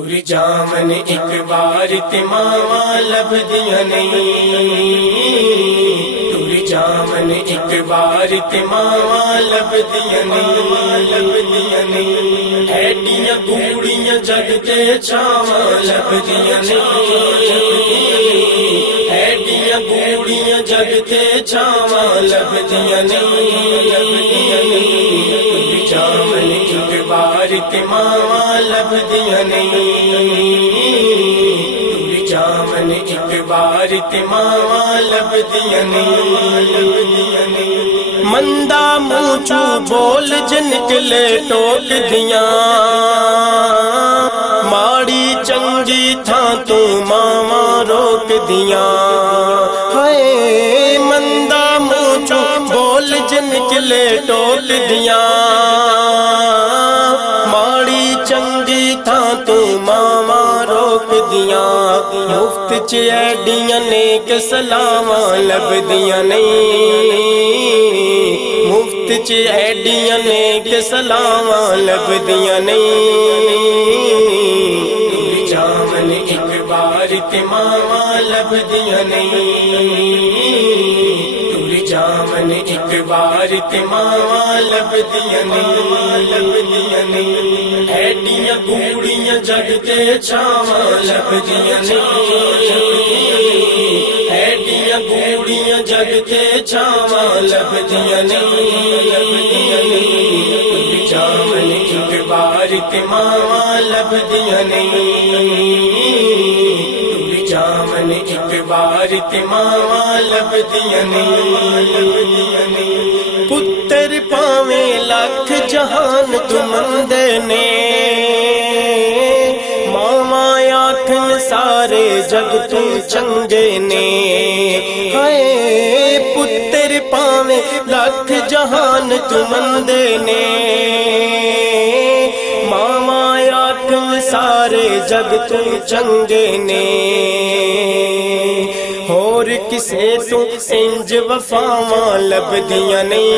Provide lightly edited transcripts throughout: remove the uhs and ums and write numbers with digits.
तुरी जामन एक बार ते मावा लभदियां नहीं। तुरी जामन एक बार ते मावा लभदियां नहीं। ऐडियां गूड़ियां जग ते छावां लभदियां नहीं। ऐडियां गूड़ियां जग ते छावां लभदियां नहीं। तुरी जामन एक बार ते मावा लभदियां नहीं। तुरी जामन एक बार ते मावा लभदियां नहीं। मंदा मुँह चू बोल ज निकले टोक दियां। माड़ी चंगी था तू मावा रोक दियां। हाय मंदा मुँह चू बोल ज निकले टोक दियां। माड़ी चंगी था तू मावा रोक दियां। मुफ्त च ऐडियां नेक सलावां लभदियां नहीं। मुफ्त च ऐडियां नेक सलावां लभदियां नहीं। तुरी जामन एक बार ते मावा लभदियां नहीं। तुरी जामन एक बार ते मावा लभदियां नहीं। ऐडियां गूड़ियां जग ते छावां लभदियां नहीं। ऐडियां गूड़ियां जग ते छावां लभदियां नहीं। तुरी जामन एक बार ते मावा लभदियां नहीं। तुरी जामन एक बार ते मावा लभदियां नहीं। पुत्र पावे लख जहान तुमंदे ने। मावा आखन सारे जग तू चंगे ने। हाय पुत्र पावे लख जहान तुमंदे ने। मावा आखन सारे जग तू चंगे ने। होर किसे तू इंज वफावां लभदियां नहीं।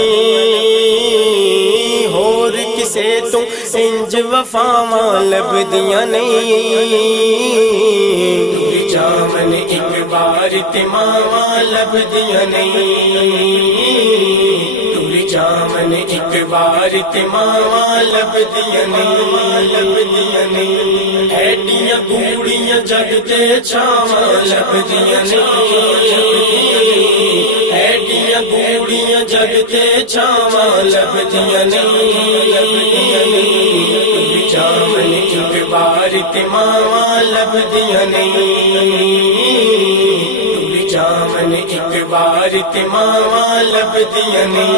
होर किसे तू इंज वफावां लभदियां नहीं। तुरी जामन एक बार ते मावा लभदियां नहीं। तुरी जामन एक बार ते मावा लभदियां नहीं। ऐडियां गूड़ियां जग ते छावां लभदियां नहीं। ऐडियां गूड़ियां जग ते छावां लभदियां नहीं। तुरी जामन एक बार ते मावा लभदियां नहीं। तुरी जामन एक बार ते मावा लभदियां नहीं।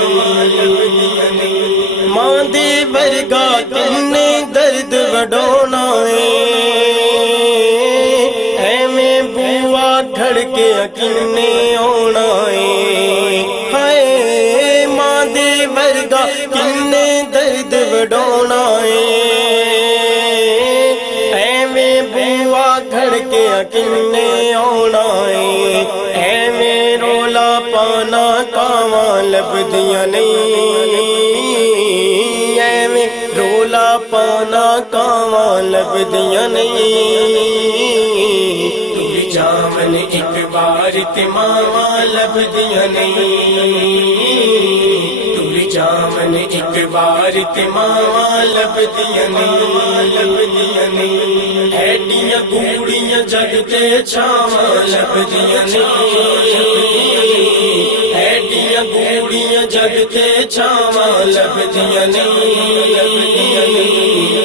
मां दे वर्गा किन्ने दर्द वडोना ऐवें बुआ खड़के किन्ने आना है। हाय मां दे वर्गा किन्ने दर्द वडोना ऐवें बुआ खड़के किन्ने आना है। ऐवें रोला पाना कावां लभदियां नहीं। रोला पाना कावां लभदियां नहीं। तुरी जामन एक बार ते मावा लभदियां नहीं। तुरी जामन एक बार ते मावा लभदियां नहीं। ऐडियां गूड़ियां जग ते छावां लभदियां नहीं। ऐडियां गूड़ियां जग ते छावां लभदियां नहीं।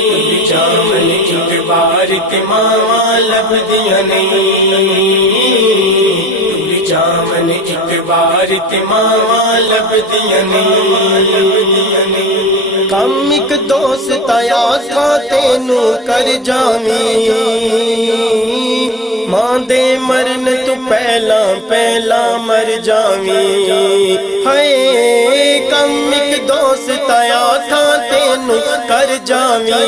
तुरी जामन एक बार ते मावा लभदियां नहीं। तुरी जामन एक बार ते मावा लभदियां नहीं। कम एक दोस्त आया था तेनू कर जावी। मां दे मरन तू पहला पहला मर जावी। हाय कम एक दोस्त आया था तेनू कर जावी।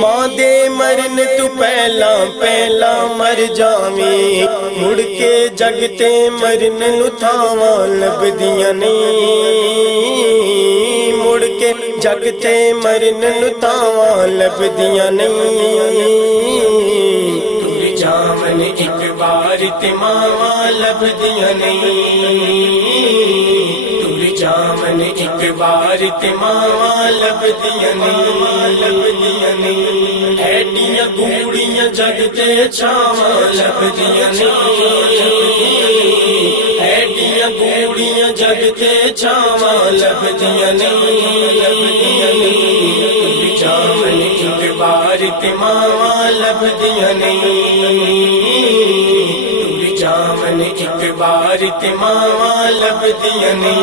मां दे मरन तू पहला पहला मर जावी। मुड़ के जगते मरन नू थावां लभदियां नहीं। मुड़ के जगते मरन नुतावां लभदियां नहीं। टुर जावन एक बार ते मावां लभदियां नहीं। टुर जावन एक बार ते मावां लभदियां नहीं। ऐडियां गूड़ियां जगते छावां लभदियां नहीं। ऐडियां गूड़ियां जगते छावां लभदियां नहीं। टुर जावन एक बार ते मावां लभदियां नहीं। टुर जावन एक बार ते मावां लभदियां नहीं।